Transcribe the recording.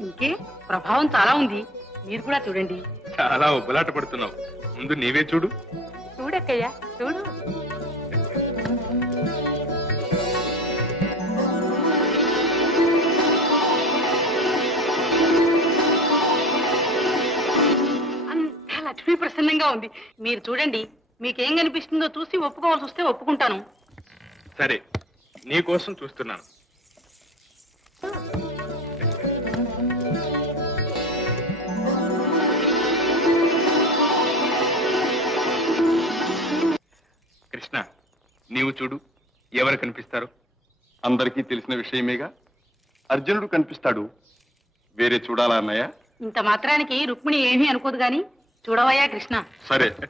ఇంకే ప్రభావం చాలా ఉంది. మీరు కూడా చూడండి. చాలా ఉబ్బలాట పడుతున్నావు. ముందు నీవే చూడు. చూడక్కయ్యా చూడు. అంతా లక్ష్మీ ప్రసన్నంగా ఉంది. మీరు చూడండి. మీకేం కనిపిస్తుందో చూసి ఒప్పుకోవాల్సి వస్తే ఒప్పుకుంటాను. సరే, నీ కోసం చూస్తున్నాను. కృష్ణ, నీవు చూడు. ఎవరు కనిపిస్తారు? అందరికీ తెలిసిన విషయమేగా. అర్జునుడు కనిపిస్తాడు. వేరే చూడాలా అన్నయ్య? ఇంత మాత్రానికి రుక్మిణి ఏమీ అనుకోదు గాని చూడవయ్యా కృష్ణ. సరే చూడు.